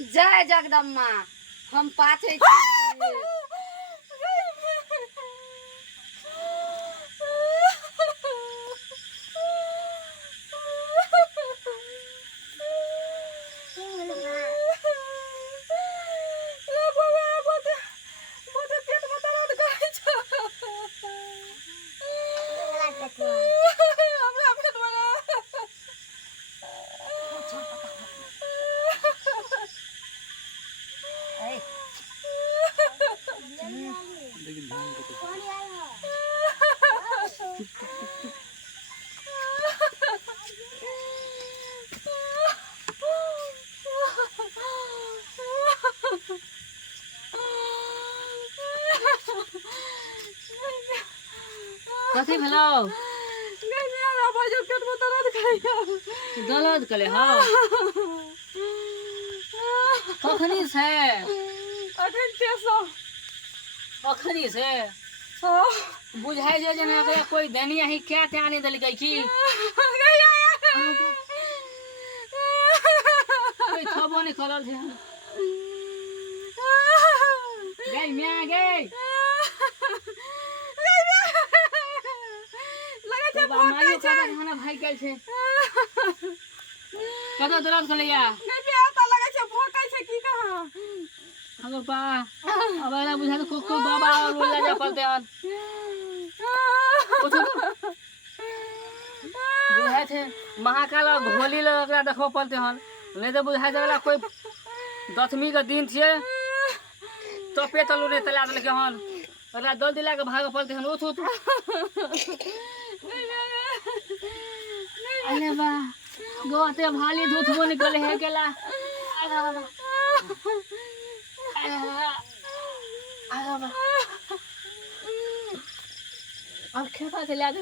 जय जगदम्मा हम पाछे कथी भेलो दर्द करे हाँ कखनी से अखनी से बुझाई जे जना के कोई देनिया ही क्या त्या नहीं दल गई की कोई खबो नहीं खलल छे गई मिया गई लगे छे मारी का खाना भाई गई छे कतो दर्द कलिया गई पे आता लगे छे भोकाई छे की कहां हेलो बा अब ना बुझा तो कोको बाबा बोला जा पड़ते हैं बुझाए थे महाकाल घोली लगा देखो पड़ते हैं नहीं तो बुझाए जला कोई 10वीं का दिन छे तो पे तलू ने तला देलके हन ओकरा दल दिला के भाग पड़ते हैं उठ उठ अरे बा गोते भाली दूध वो निकले है केला अब खेपा से ला दे